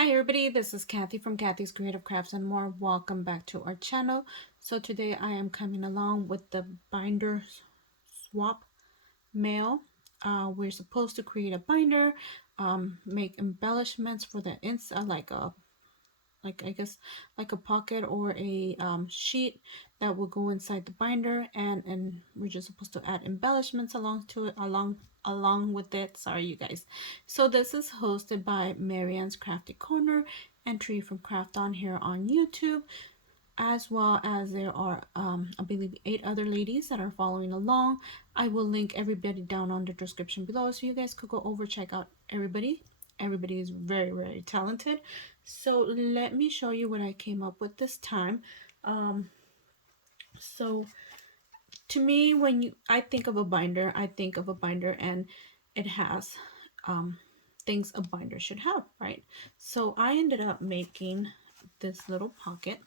Hi everybody, this is Cathy from Cathy's Creative Crafts and more. Welcome back to our channel. So today I am coming along with the binder swap mail. We're supposed to create a binder, make embellishments for the inside, I guess like a pocket or a sheet that will go inside the binder, and we're just supposed to add embellishments along with it. Sorry you guys. So this is hosted by Mariann's Crafty Corner and Tree from Craft On here on YouTube, as well as there are I believe 8 other ladies that are following along. I will link everybody down on the description below so you guys could go over check out everybody. Everybody is very talented. So let me show you what I came up with this time. So to me, when I think of a binder, I think of a binder and it has things a binder should have, right? So I ended up making this little pocket.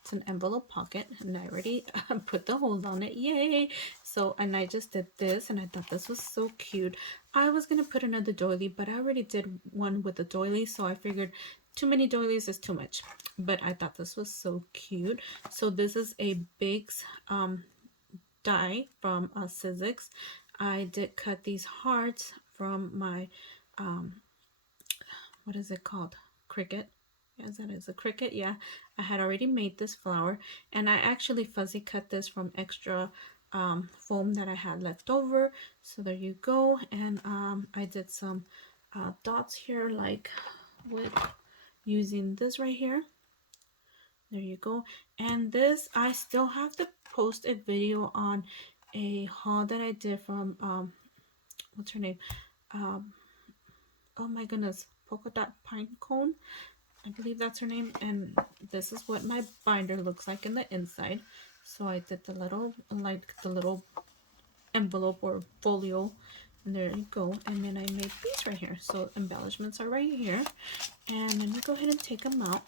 It's an envelope pocket, and I already put the holes on it. Yay! So, and I just did this, and I thought this was so cute. I was gonna put another doily, but I already did one with the doily, so I figured too many doilies is too much. But I thought this was so cute. So this is a Big's die from Sizzix. I did cut these hearts from my what is it called? Cricut. Yes, that is a Cricut. Yeah, I had already made this flower, and I actually fuzzy cut this from extra foam that I had left over. So there you go. And I did some dots here, like with using this right here. There you go. And this, I still have to post a video on a haul that I did from what's her name? Oh my goodness, polka dot pine cone. I believe that's her name. And this is what my binder looks like in the inside. So I did the little, like the little envelope or folio, and there you go. And then I made these right here. So embellishments are right here, and let me go ahead and take them out.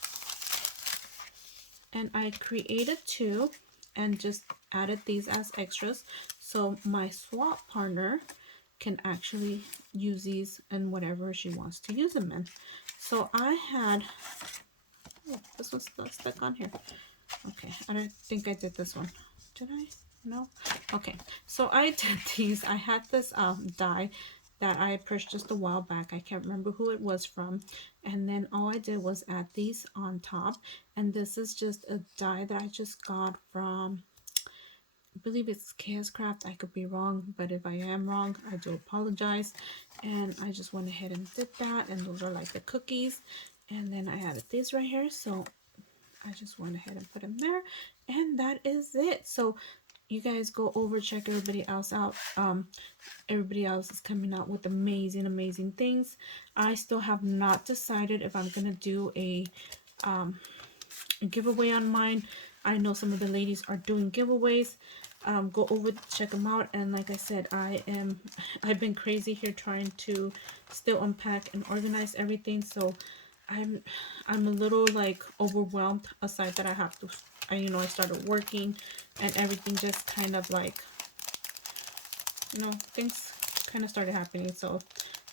And I created 2 and just added these as extras, so my swap partner can actually use these in whatever she wants to use them in. So I had, oh, this one's still stuck on here. Okay, I don't think I did this one. Did I? No? Okay, so I did these. I had this die that I purchased a while back. I can't remember who it was from. And then all I did was add these on top. And this is just a die that I just got from, I believe it's Craft. I could be wrong, but if I am wrong, I do apologize. And I just went ahead and did that. And those are like the cookies. And then I added these right here. So I just went ahead and put them there. And that is it. So you guys go over, check everybody else out. Everybody else is coming out with amazing things. I still have not decided if I'm gonna do a giveaway on mine. I know some of the ladies are doing giveaways. Go over, check them out. And like I said, I've been crazy here trying to still unpack and organize everything. So I'm a little like overwhelmed, aside that I have to, I started working and everything just kind of like, things kind of started happening. So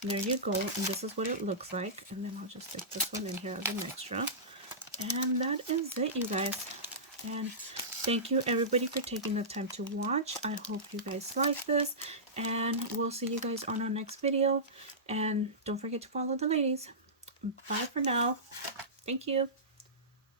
there you go. And this is what it looks like. And then I'll just stick this one in here as an extra. And that is it, you guys. And thank you everybody for taking the time to watch. I hope you guys like this. And we'll see you guys on our next video. And don't forget to follow the ladies. Bye for now. Thank you.